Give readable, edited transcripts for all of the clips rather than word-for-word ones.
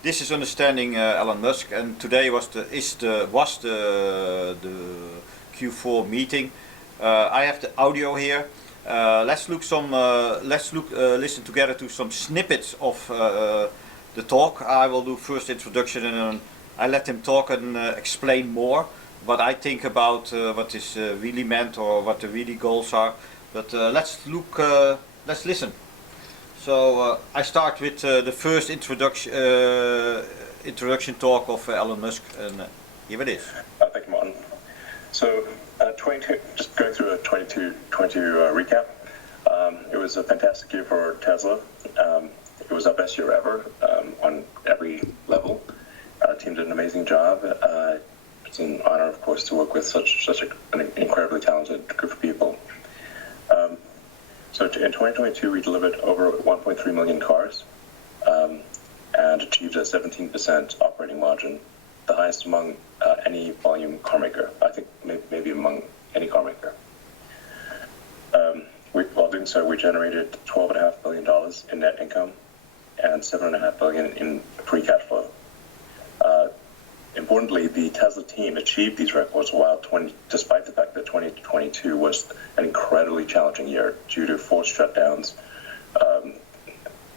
This is Understanding Elon Musk, and today was the Q4 meeting. I have the audio here. Listen together to some snippets of the talk. I will do first introduction, and then I let him talk and explain more what I think about what is really meant or what the really goals are. But let's listen. So I start with the first introduction talk of Elon Musk, and here it is. Thank you, Martin. So, just going through a 2022 recap. It was a fantastic year for Tesla. It was our best year ever on every level. Our team did an amazing job. It's an honor, of course, to work with such an incredibly talented group of people. So in 2022, we delivered over 1.3 million cars and achieved a 17% operating margin, the highest among any volume car maker. I think maybe among any car maker. While doing so, we generated $12.5 billion in net income and $7.5 billion in free cash flow. Importantly, the Tesla team achieved these records despite the fact that 2022 was an incredibly challenging year due to forced shutdowns,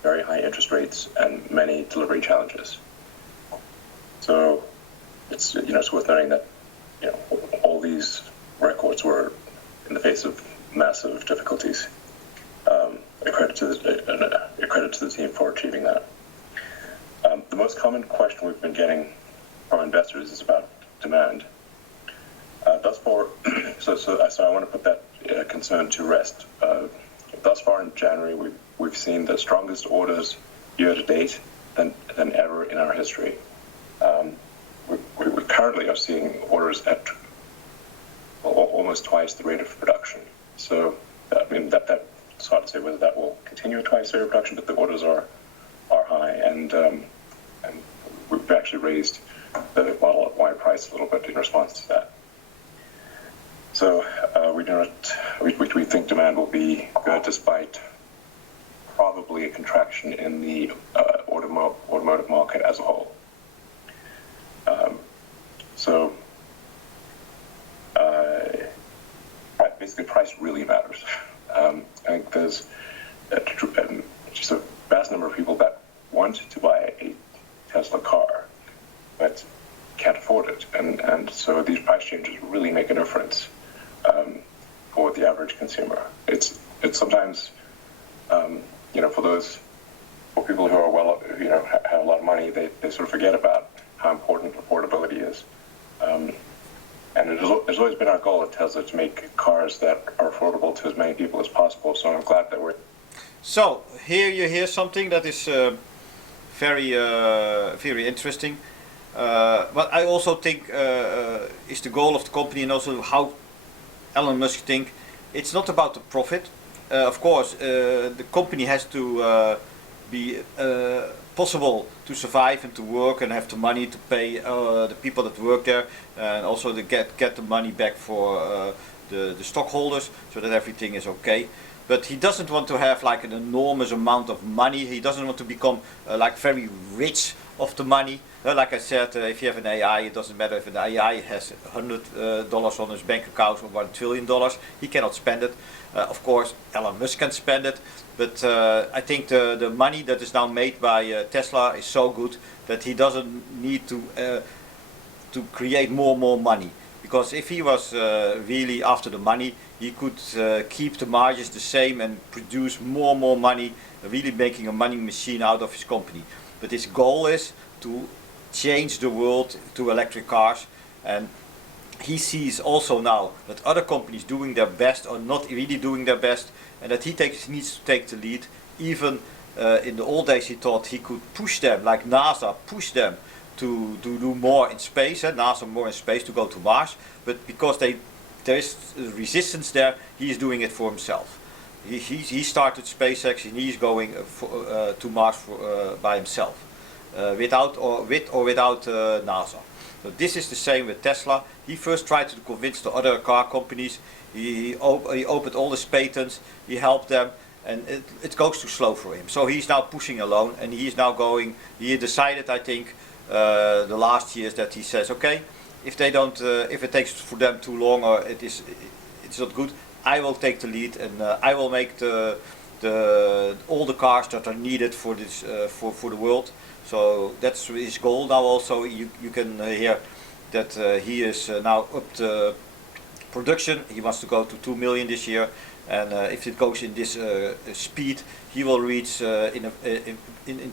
very high interest rates, and many delivery challenges. So it's worth noting that all these records were in the face of massive difficulties. A credit to the team for achieving that. The most common question we've been getting from investors is about demand. Thus far, so I want to put that concern to rest. Thus far in January, we've seen the strongest orders year to date than ever in our history. We currently are seeing orders at almost twice the rate of production. So that's hard to say whether that will continue at twice the rate of production, but the orders are high, and we've actually raised the Model Y price a little bit in response to that. So we think demand will be good despite probably a contraction in the automotive market as a whole. Basically, price really matters. I think there's just a vast number of people that want to buy a Tesla car but can't afford it, and so these price changes really make a difference for the average consumer. It's sometimes for people who are have a lot of money, they sort of forget about how important affordability is. And it's always been our goal at Tesla to make cars that are affordable to as many people as possible. So I'm glad that we're. So here you hear something that is very interesting. But I also think is the goal of the company, and also how Elon Musk think. It's not about the profit. Of course, the company has to be possible to survive and to work and have the money to pay the people that work there, and also to get the money back for the stockholders, so that everything is okay. But he doesn't want to have like an enormous amount of money. He doesn't want to become like very rich of the money. Like I said, if you have an AI, it doesn't matter if an AI has $100 on his bank account or $1 trillion. He cannot spend it. Of course, Elon Musk can spend it. But I think the money that is now made by Tesla is so good that he doesn't need to create more money. Because if he was really after the money, he could keep the margins the same and produce more money, really making a money machine out of his company. But his goal is to change the world to electric cars, and he sees also now that other companies doing their best or not really doing their best, and that he needs to take the lead. Even in the old days he thought he could push them, like NASA push them to do more in space, NASA more in space, to go to Mars, but because there is resistance there, he is doing it for himself. He started SpaceX, and he's going to Mars by himself, with or without NASA. So this is the same with Tesla. He first tried to convince the other car companies. He opened all his patents. He helped them, and it goes too slow for him. So he's now pushing alone, and he is now going. He decided, I think, the last years that he says, okay, if they don't, if it takes for them too long or it's not good, I will take the lead, and I will make all the cars that are needed for this for the world. So that's his goal now. Also, you can hear that he is now up to production. He wants to go to 2 million this year, and if it goes in this speed, he will reach in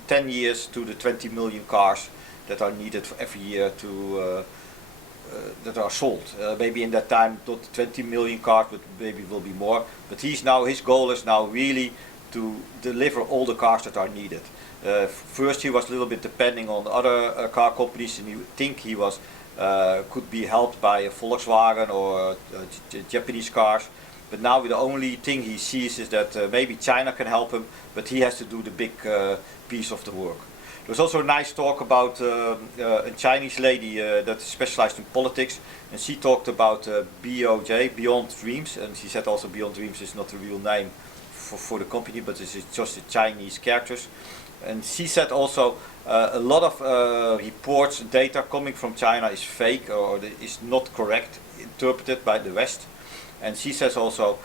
10 years to the 20 million cars that are needed for every year to that are sold. Maybe in that time not 20 million cars, but maybe will be more. But his goal is now really to deliver all the cars that are needed. First he was a little bit depending on other car companies, and you think he was could be helped by a Volkswagen or Japanese cars. But now the only thing he sees is that maybe China can help him, but he has to do the big piece of the work. There was also a nice talk about a Chinese lady that specialized in politics, and she talked about BOJ, Beyond Dreams, and she said also Beyond Dreams is not a real name for the company, but it's just the Chinese characters. And she said also a lot of reports and data coming from China is fake or is not correct, interpreted by the West. And she says also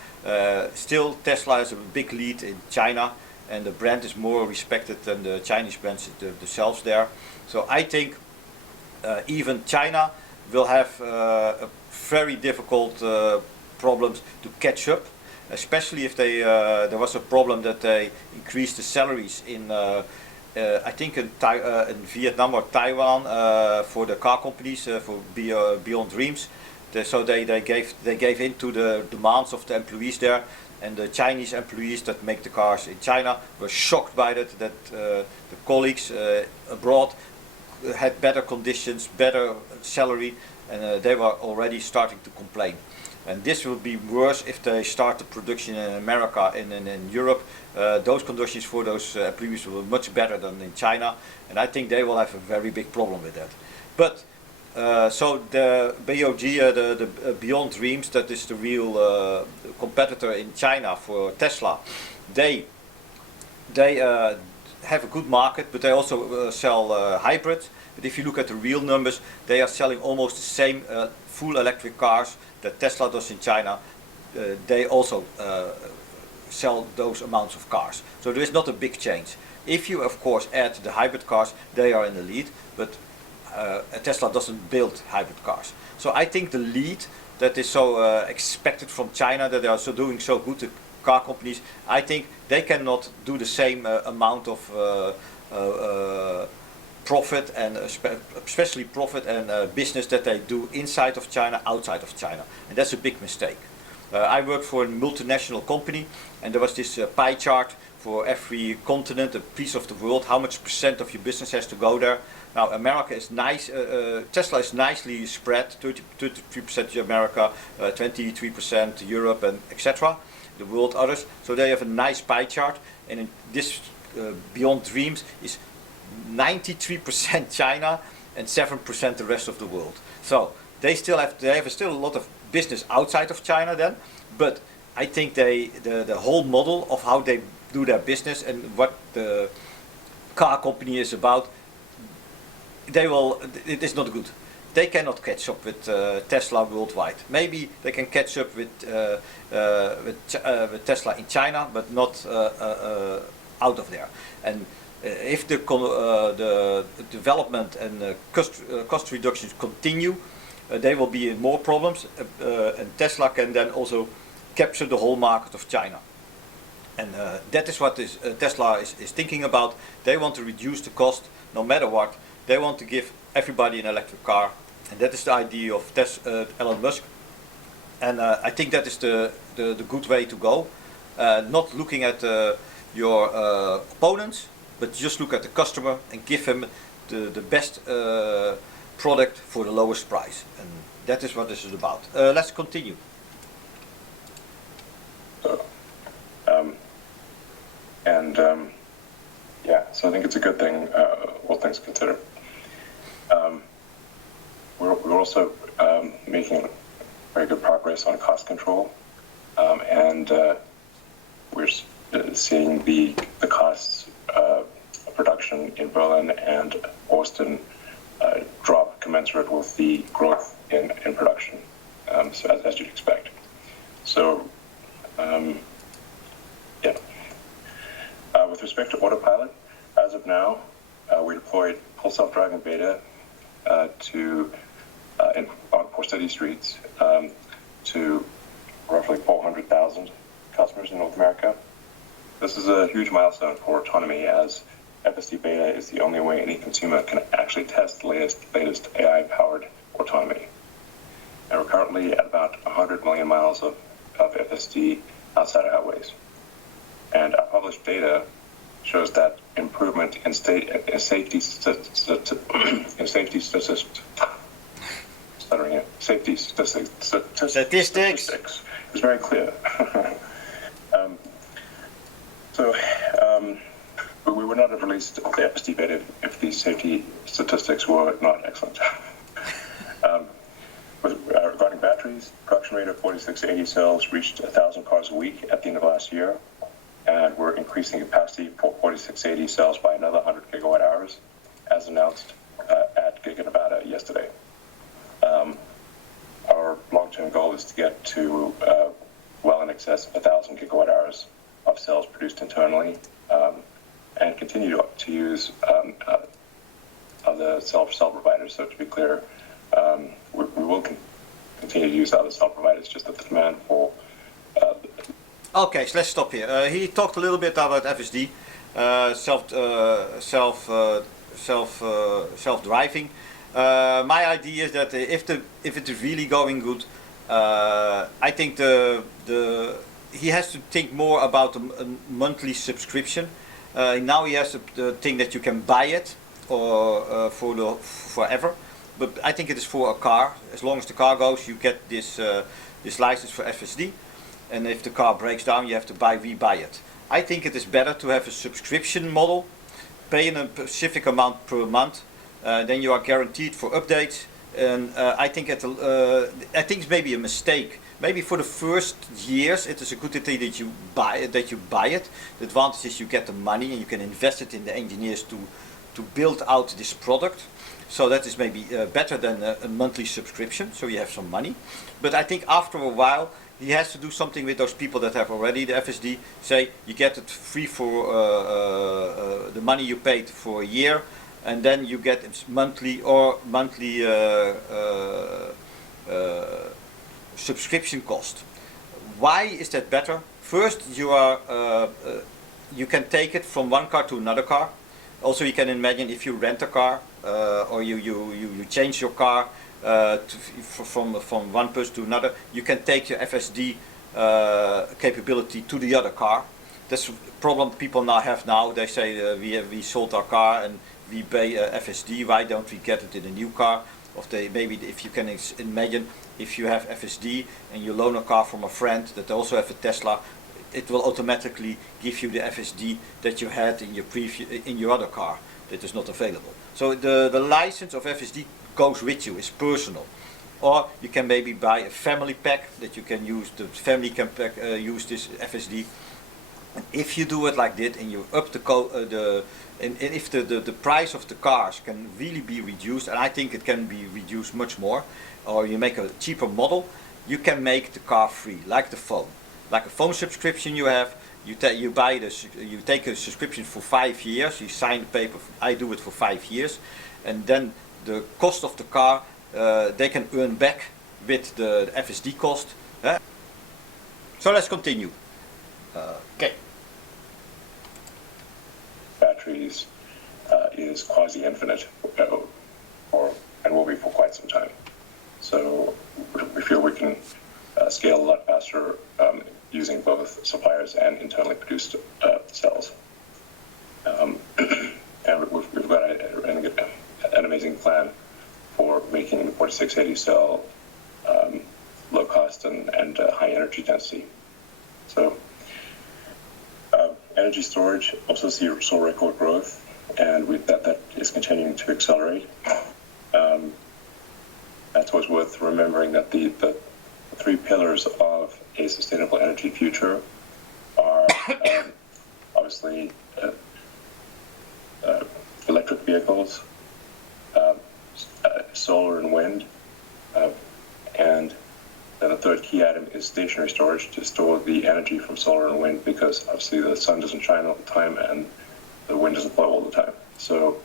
still Tesla has a big lead in China, and the brand is more respected than the Chinese brands themselves there. So I think even China will have very difficult problems to catch up, especially if they there was a problem that they increased the salaries in I think in Vietnam or Taiwan for the car companies for Beyond Dreams. So they gave in to the demands of the employees there, and the Chinese employees that make the cars in China were shocked by that the colleagues abroad had better conditions, better salary, and they were already starting to complain. And this will be worse if they start the production in America and in Europe. Those conditions for those employees were much better than in China, and I think they will have a very big problem with that. But so the BOG, the Beyond Dreams, that is the real competitor in China for Tesla. They have a good market, but they also sell hybrids. But if you look at the real numbers, they are selling almost the same full electric cars that Tesla does in China. They also sell those amounts of cars. So there is not a big change. If you of course add the hybrid cars, they are in the lead, but Tesla doesn't build hybrid cars. So I think the lead that is so expected from China, that they are doing so good, the car companies, I think they cannot do the same amount of profit, and especially profit and business that they do inside of China, outside of China. And that's a big mistake. I worked for a multinational company, and there was this pie chart for every continent, a piece of the world, how much percent of your business has to go there. Now America is nice, Tesla is nicely spread, 33% to America, 23% Europe, and etc. The world others. So they have a nice pie chart, and in this Beyond Dreams is 93% China and 7% the rest of the world. So they have still a lot of business outside of China then, but I think the whole model of how they do their business and what the car company is about, it is not good. They cannot catch up with Tesla worldwide. Maybe they can catch up with Tesla in China, but not out of there. And if the development and cost reductions continue, there will be more problems, and Tesla can then also capture the whole market of China. And that is what Tesla is thinking about. They want to reduce the cost no matter what. They want to give everybody an electric car, and that is the idea of Elon Musk. And I think that is the good way to go. Not looking at your opponents, but just look at the customer and give him the best product for the lowest price. And that is what this is about. Let's continue. Yeah, so I think it's a good thing, all things considered. We're also making very good progress on cost control, and we're seeing the costs of production in Berlin and Austin drop commensurate with the growth in production, so as you'd expect. So, yeah. With respect to autopilot, as of now, we deployed full self-driving beta on 4 city streets to roughly 400,000 customers in North America. This is a huge milestone for autonomy, as FSD beta is the only way any consumer can actually test the latest AI-powered autonomy. And we're currently at about 100 million miles of FSD outside of highways. And our published data shows that improvement in safety statistics is very clear. But we would not have released the FSD beta if the safety statistics were not excellent. Regarding batteries, production rate of 4680 cells reached 1,000 cars a week at the end of last year, and we're increasing capacity for 4680 cells by another 100 gigawatt hours, as announced at Giga Nevada yesterday. Our long-term goal is to get to well in excess of 1,000 gigawatt hours of cells produced internally, and continue to use other cell providers. So to be clear, we will continue to use other cell providers, just that the demand for Okay, so let's stop here. He talked a little bit about FSD, self-driving. My idea is that if it is really going good, I think he has to think more about a monthly subscription. Now he has to think that you can buy it or forever. But I think it is for a car. As long as the car goes, you get this license for FSD. And if the car breaks down, you have to rebuy it. I think it is better to have a subscription model, pay a specific amount per month, then you are guaranteed for updates. And I think it's maybe a mistake. Maybe for the first years, it is a good thing that you buy it. The advantage is you get the money and you can invest it in the engineers to build out this product. So that is maybe better than a monthly subscription. So you have some money. But I think after a while, he has to do something with those people that have already the FSD. Say you get it free for the money you paid for a year, and then you get monthly subscription cost. Why is that better? First, you can take it from one car to another car. Also, you can imagine if you rent a car or you change your car from one person to another, you can take your FSD capability to the other car. That's a problem people have now. They say we sold our car and we pay FSD. Why don't we get it in a new car? Maybe if you can imagine, if you have FSD and you loan a car from a friend that also have a Tesla, it will automatically give you the FSD that you had in your other car that is not available. So the license of FSD goes with you, is personal. Or you can maybe buy a family pack that you can use. The family can use this FSD. And if you do it like that, and you up and if the price of the cars can really be reduced, and I think it can be reduced much more, or you make a cheaper model, you can make the car free, like the phone. Like a phone subscription you have, you take a subscription for 5 years, you sign the paper, I do it for 5 years, and then the cost of the car, they can earn back with the FSD cost. So let's continue. Okay. Batteries is quasi-infinite, and will be for quite some time. So we feel we can scale a lot faster using both suppliers and internally produced cells. And we've got an amazing plan for making the 4680 cell low cost and high energy density. So energy storage also saw record growth, and that is continuing to accelerate. That's always worth remembering that the 3 pillars of a sustainable energy future are obviously electric vehicles, solar and wind, and then the third key item is stationary storage to store the energy from solar and wind, because obviously the sun doesn't shine all the time and the wind doesn't blow all the time. So,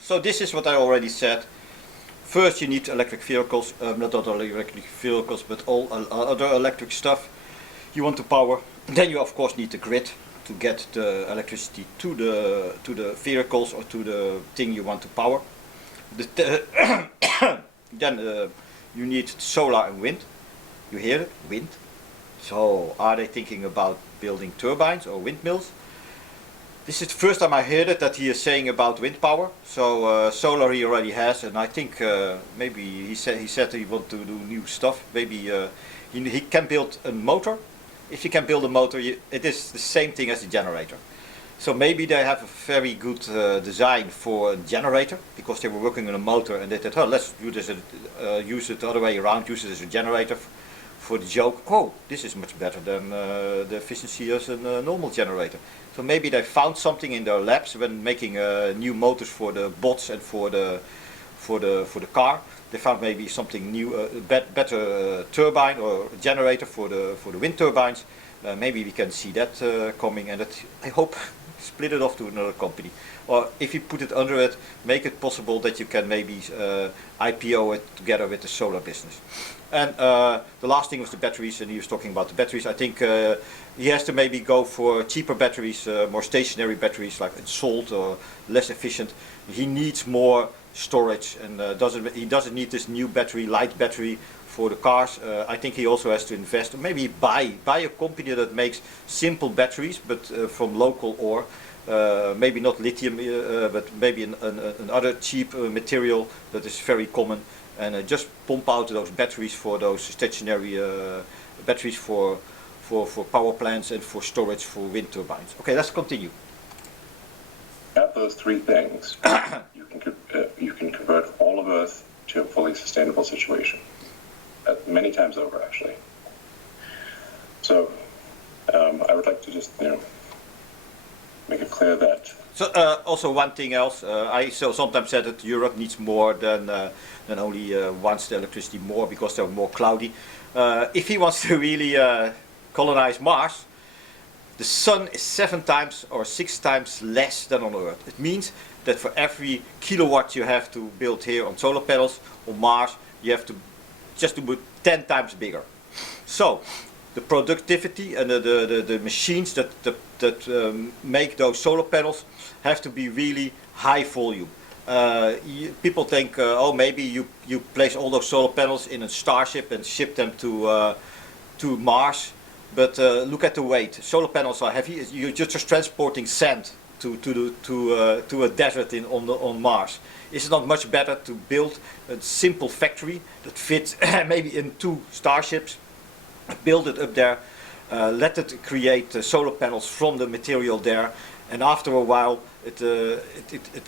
so this is what I already said. First, you need electric vehicles, not only electric vehicles, but all other electric stuff you want to power. Then you of course need the grid to get the electricity to the vehicles or to the thing you want to power. Then you need solar and wind. You hear it? Wind. So are they thinking about building turbines or windmills? This is the first time I heard it, that he is saying about wind power. So solar he already has, and I think maybe he said he want to do new stuff. Maybe he can build a motor. If you can build a motor, it is the same thing as a generator. So maybe they have a very good design for a generator, because they were working on a motor and they thought, oh, let's do this, use it the other way around, use it as a generator for the joke. Oh, this is much better than the efficiency as a normal generator. So maybe they found something in their labs when making new motors for the bots and for the car. They found maybe something new, better turbine or generator for the wind turbines. Maybe we can see that coming, and that, I hope, split it off to another company. Or if you put it under it, make it possible that you can maybe IPO it together with the solar business. And the last thing was the batteries, and he was talking about the batteries. I think he has to maybe go for cheaper batteries, more stationary batteries, like salt or less efficient. He needs more storage, and he doesn't need this new battery, light battery for the cars. I think he also has to invest, maybe buy a company that makes simple batteries, but from local ore. Maybe not lithium, but maybe another cheap material that is very common, and just pump out those batteries for those stationary batteries for power plants and for storage for wind turbines. Okay, let's continue. At those three things, you can convert all of Earth to a fully sustainable situation, many times over, actually. So I would like to just make it clear that. So also one thing else, I sometimes said that Europe needs more than only wants the electricity more because they're more cloudy. If he wants to really colonize Mars, the sun is 7 times or 6 times less than on Earth. It means that for every kilowatt you have to build here on solar panels on Mars, you have to just do it 10 times bigger. So the productivity and the machines that make those solar panels have to be really high volume. People think, oh, maybe you place all those solar panels in a starship and ship them to Mars. But look at the weight. Solar panels are heavy. You're just transporting sand to a desert on Mars. Is it not much better to build a simple factory that fits maybe in 2 starships, build it up there, let it create solar panels from the material there, and after a while it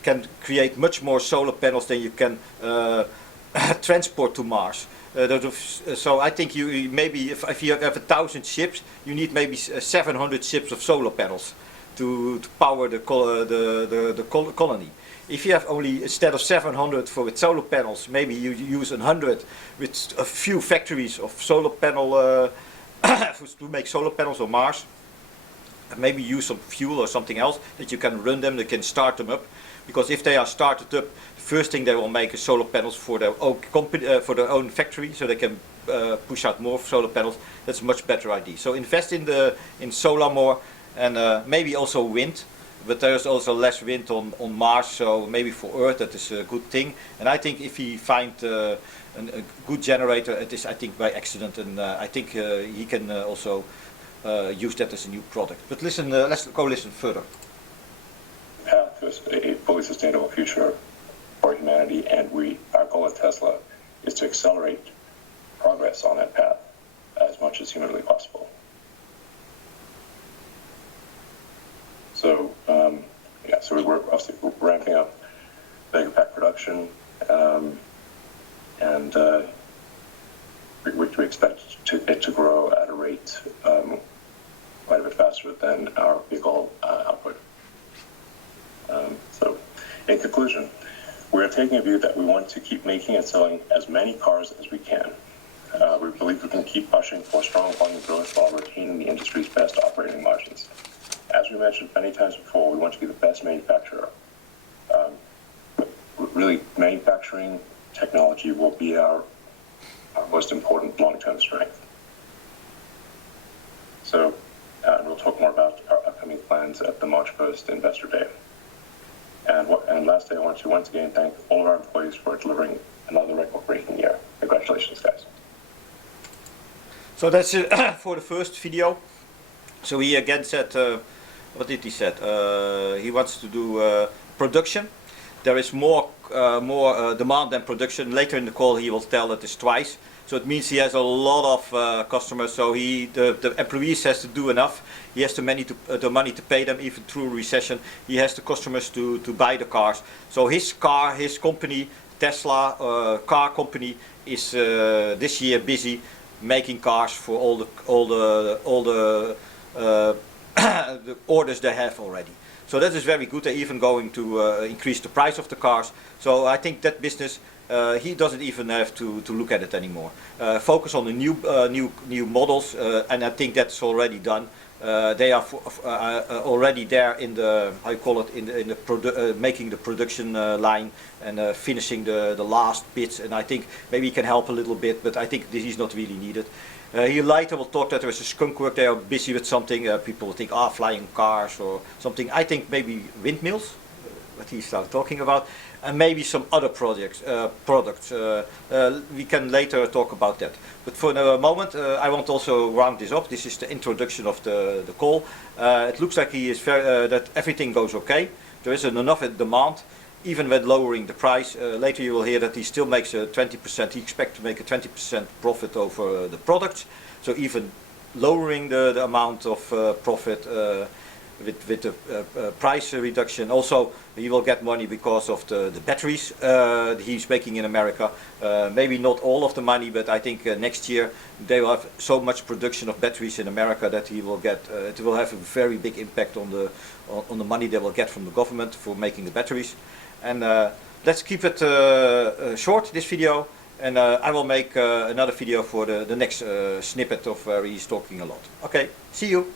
can create much more solar panels than you can transport to Mars. So I think you maybe if you have 1,000 ships, you need maybe 700 ships of solar panels to power the colony. If you have only, instead of 700 with solar panels, maybe you use 100 with a few factories of solar panel to make solar panels on Mars. Maybe use some fuel or something else that you can run them, that can start them up. Because if they are started up, the first thing they will make is solar panels for their own company, for their own factory, so they can push out more solar panels. That's a much better idea. So invest in solar more, and maybe also wind. But there's also less wind on Mars, so maybe for Earth that is a good thing. And I think if he finds a good generator, it is, I think, by accident, and I think he can also use that as a new product. But listen, let's go listen further. Path to a fully sustainable future for humanity, and our goal at Tesla is to accelerate progress on that path as much as humanly possible. So, so we're obviously ramping up megapack production, and we expect it to grow at a rate quite a bit faster than our vehicle output. So, in conclusion, we're taking a view that we want to keep making and selling as many cars as we can. We believe we can keep pushing for strong volume growth while retaining the industry's best operating margins. As we mentioned many times before, we want to be the best manufacturer. Really, manufacturing technology will be our most important long-term strength. So, we'll talk more about our upcoming plans at the March 1st Investor Day. And lastly, I want to once again thank all of our employees for delivering another record-breaking year. Congratulations, guys. So that's it for the first video. So he again said, what did he said? He wants to do production. There is more demand than production. Later in the call he will tell it is twice. So it means he has a lot of customers. So the employees has to do enough. He has the money to pay them even through recession. He has the customers to buy the cars. So his company, Tesla car company, is this year busy making cars for all the the orders they have already. So that is very good. They're even going to increase the price of the cars. So I think that business, he doesn't even have to look at it anymore. Focus on the new models, and I think that's already done. They are already there in the, how you call it, in the making the production line and finishing the last bits. And I think maybe he can help a little bit, but I think this is not really needed. He later will talk that there is a skunk work. They are busy with something. People think, flying cars or something. I think maybe windmills, what he started talking about, and maybe some other products. We can later talk about that. But for the moment, I want to also round this up. This is the introduction of the call. It looks like he is that everything goes okay. There is enough demand, even when lowering the price. Later you will hear that he still makes a 20%. He expects to make a 20% profit over the products. So even lowering the amount of profit with the price reduction. Also, he will get money because of the batteries he's making in America. Maybe not all of the money, but I think next year they will have so much production of batteries in America that he will get. It will have a very big impact on the money they will get from the government for making the batteries. And let's keep it short, this video, and I will make another video for the next snippet of where he's talking a lot. Okay, see you.